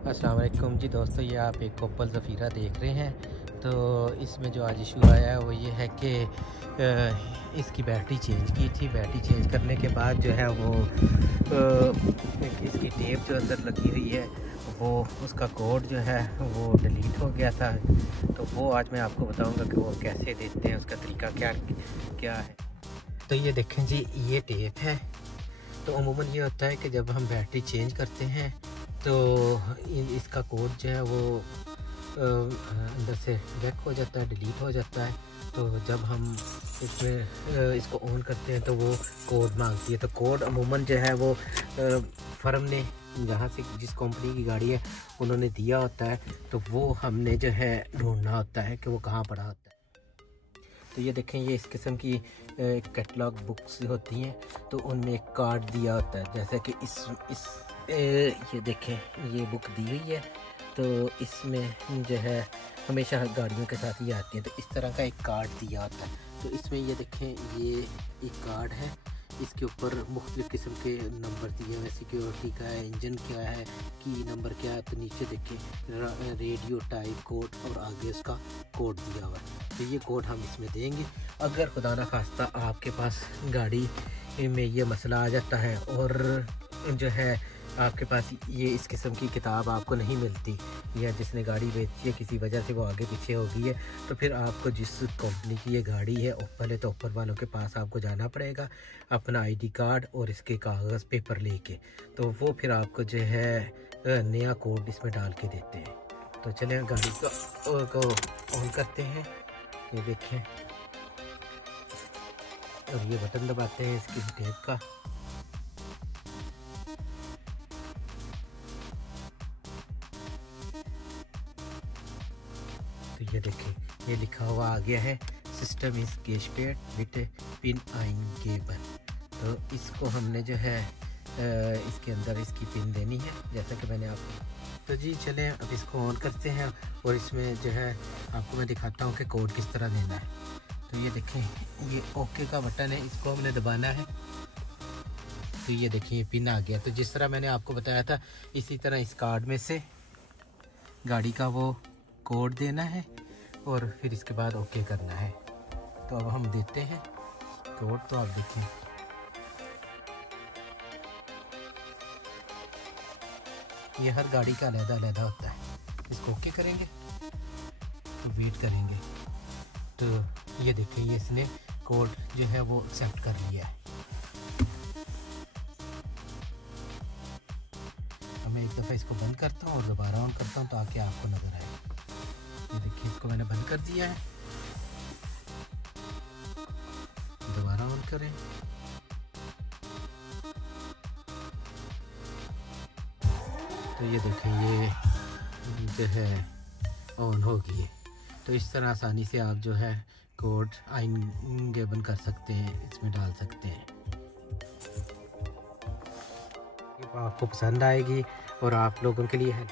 अस्सलाम वालेकुम जी दोस्तों, ये आप एक ओप्पल ज़फ़ीरा देख रहे हैं। तो इसमें जो आज इशू आया है वो ये है कि इसकी बैटरी चेंज की थी। बैटरी चेंज करने के बाद जो है वो इसकी टेप जो अंदर लगी हुई है वो उसका कोड जो है वो डिलीट हो गया था। तो वो आज मैं आपको बताऊंगा कि वो कैसे देते हैं, उसका तरीका क्या क्या है। तो ये देखें जी, ये टेप है। तो अमूमन ये होता है कि जब हम बैटरी चेंज करते हैं तो इसका कोड जो है वो अंदर से रैक हो जाता है, डिलीट हो जाता है। तो जब हम इसमें इसको ऑन करते हैं तो वो कोड मांगती है। तो कोड अमूमन जो है वो फर्म ने जहाँ से जिस कंपनी की गाड़ी है उन्होंने दिया होता है, तो वो हमने जो है ढूंढना होता है कि वो कहाँ पड़ा होता है। तो ये देखें, ये इस किस्म की कैटलॉग बुक्स होती हैं, तो उनमें एक कार्ड दिया होता है। जैसे कि ये देखें, ये बुक दी हुई है। तो इसमें जो है हमेशा गाड़ियों के साथ ही आती है। तो इस तरह का एक कार्ड दिया होता है। तो इसमें ये देखें, ये एक कार्ड है, इसके ऊपर मुख्तलिफ़ किस्म के नंबर दिए हुए, सिक्योरिटी का है, इंजन क्या है, की नंबर क्या है। तो नीचे देखें रेडियो टाइप कोड और आगे उसका कोड दिया हुआ है। तो ये कोड हम इसमें देंगे। अगर खुदा न खास्ता आपके पास गाड़ी में ये मसला आ जाता है और जो है आपके पास ये इस किस्म की किताब आपको नहीं मिलती, या जिसने गाड़ी बेची है किसी वजह से वो आगे पीछे हो गई है, तो फिर आपको जिस कंपनी की ये गाड़ी है ओप्पल है, तो ओप्पल वालों के पास आपको जाना पड़ेगा अपना आईडी कार्ड और इसके कागज़ पेपर लेके। तो वो फिर आपको जो है नया कोड इसमें डाल के देते हैं। तो चलें गाड़ी को ऑन करते हैं। ये देखें, और ये बटन दबाते हैं इसकी टेप का। तो ये देखें, ये लिखा हुआ आ गया है सिस्टम इस कैश पेड विद पिन आइंगेबल। तो इसको हमने जो है इसके अंदर इसकी पिन देनी है, जैसा कि मैंने आपको। तो जी चलें अब इसको ऑन करते हैं और इसमें जो है आपको मैं दिखाता हूँ कि कोड किस तरह देना है। तो ये देखें, ये ओके का बटन है, इसको हमने दबाना है। तो ये देखिए, ये पिन आ गया। तो जिस तरह मैंने आपको बताया था इसी तरह इस कार्ड में से गाड़ी का वो कोड देना है और फिर इसके बाद ओके करना है। तो अब हम देते हैं कोड। तो आप देखें, ये हर गाड़ी का अलग-अलग होता है। इसको ओके करेंगे तो वेट करेंगे। तो ये देखें, ये इसने कोड जो है वो एक्सेप्ट कर लिया है। अब मैं एक दफ़ा इसको बंद करता हूँ और दोबारा ऑन करता हूँ ताकि आपको नज़र आए। ये देखिए, इसको मैंने बंद कर दिया है, दोबारा ऑन करें। तो ये देखें, ये जो है ऑन हो गई है। तो इस तरह आसानी से आप जो है कोड आइंगेबल कर सकते हैं, इसमें डाल सकते हैं। आपको पसंद आएगी और आप लोगों के लिए है।